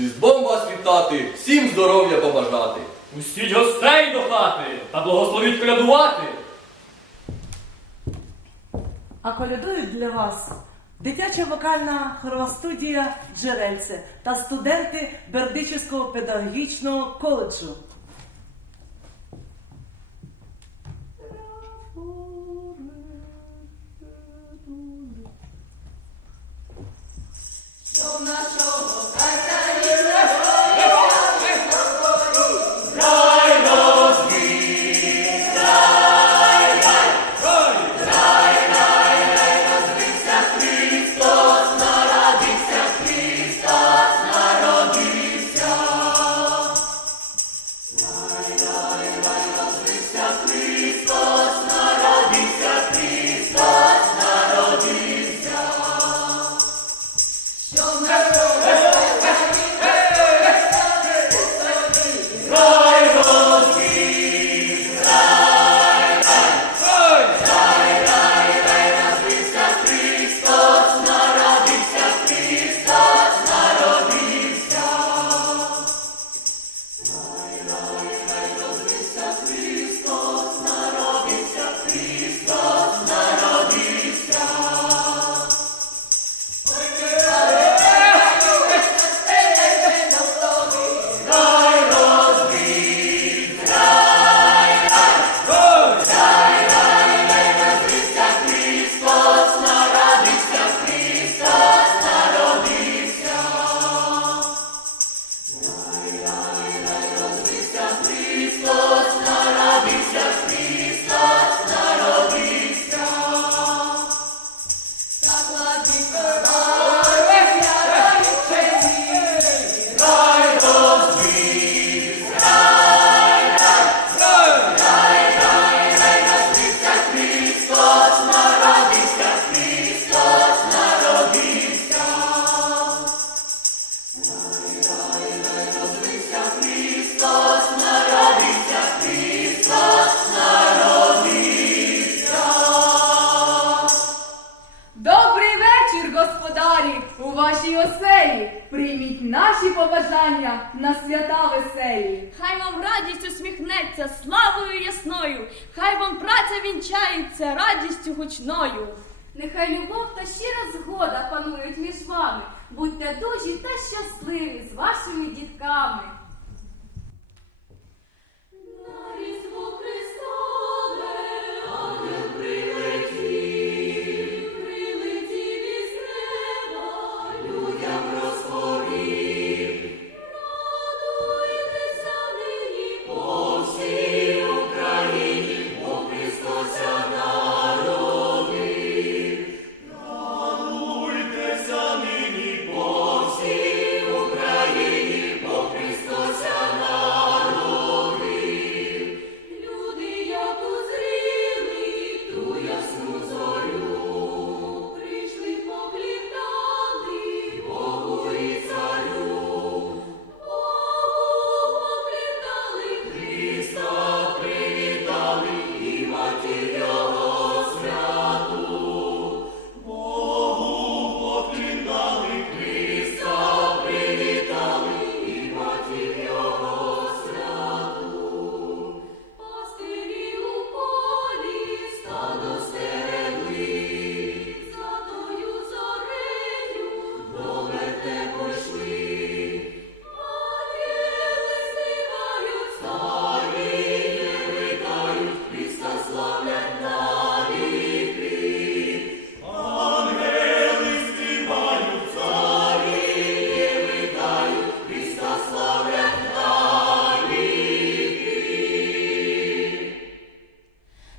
з Різдвом вас вітати, всім здоров'я побажати. Пустіть гостей до хати та благословіть колядувати. А колядують для вас дитяча вокальна хорова студія Джерельце та студенти Бердичівського педагогічного коледжу. Вінчається радістю гучною. Нехай любов та щира згода панують між вами. Будьте дужі та щасливі з вашими дітками.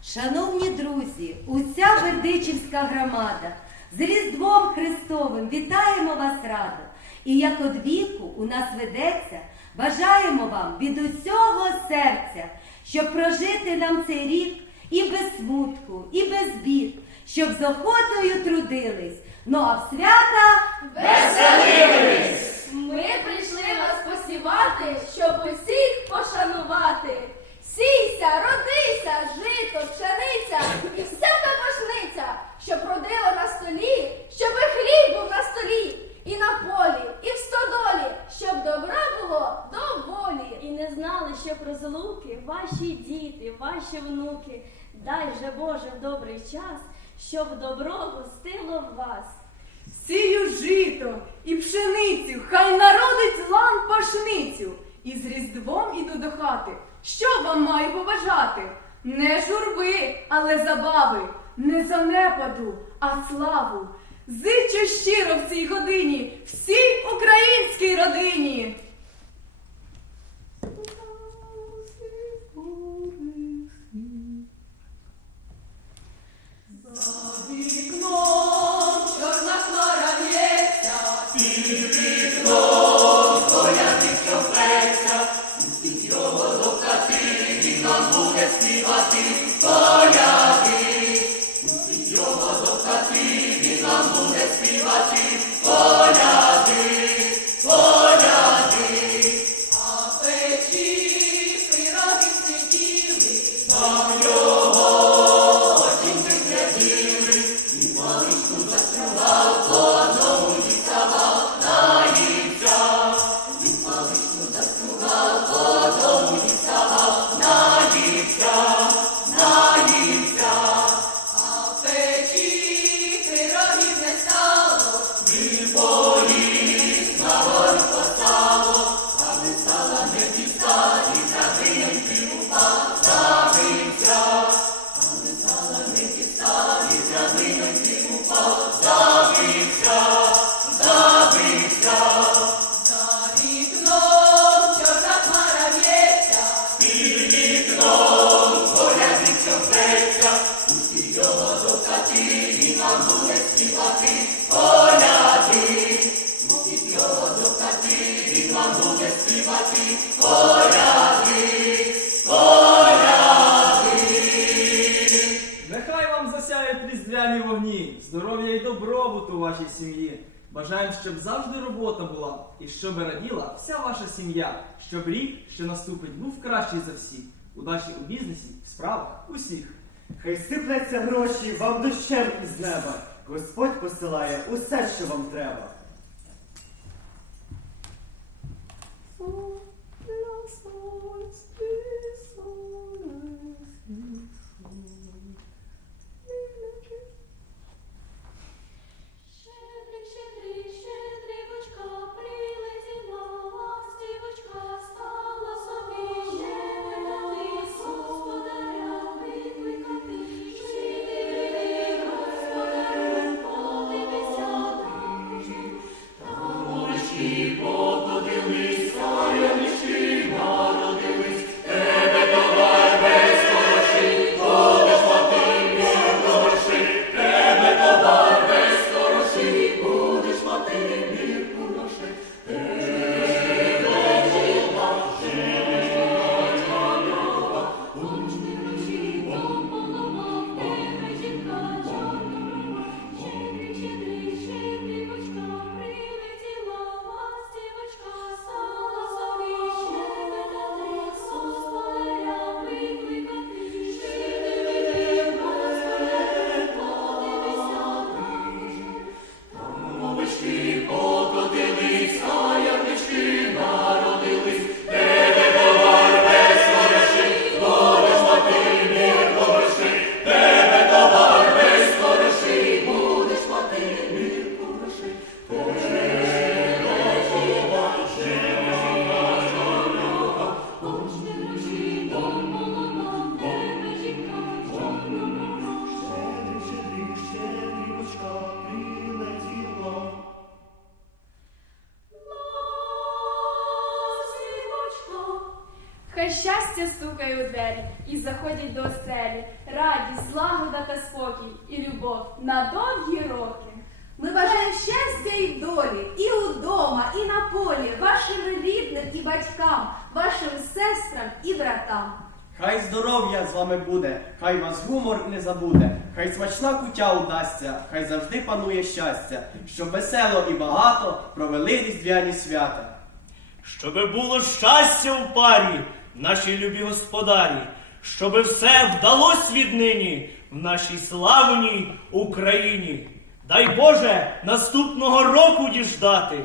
Шановні друзі, уся Бердичівська громада, з Різдвом Христовим вітаємо вас радо. І як од віку у нас ведеться, бажаємо вам від усього серця, щоб прожити нам цей рік і без смутку, і без бід, щоб з охотою трудились, ну а в свята Ми прийшли вас посівати щоб усіх пошанувати. Сійся, родися, жито, пшениця і всяка пашниця, щоб родила на столі, щоб і хліб був на столі, і на полі, і в стодолі, щоб добра було доволі. І не знали, що про злуки ваші діти, ваші внуки. Дай же Боже добрий час, щоб добро гостило в вас. Сію жито і пшеницю, хай народить лан пашницю. І з різдвом іду до хати. Що вам маю побажати? Не журби, але забави, не занепаду, а славу. Зичу щиро в цій годині всій українській родині. Бажаємо, щоб завжди робота була і щоб раділа вся ваша сім'я, щоб рік, що наступить, був кращий за всіх. Удачі у бізнесі, в справах, усіх. Хай сипляться гроші вам дощем із неба. Господь посилає усе, що вам треба. Щедрик, Хай щастя стукає у двері і заходять до оселі. Радість, злагода та спокій і любов на довгі роки. Ми бажаємо щастя і долі, і удома, і на полі, вашим рідним і батькам, вашим сестрам і братам. Хай здоров'я з вами буде, хай вас гумор не забуде, хай смачна кутя удасться, хай завжди панує щастя, щоб весело і багато провели різдвяні свята. щоби було щастя в парі, нашій любі господарі, щоби все вдалось віднині в нашій славній Україні. Дай Боже наступного року діждати,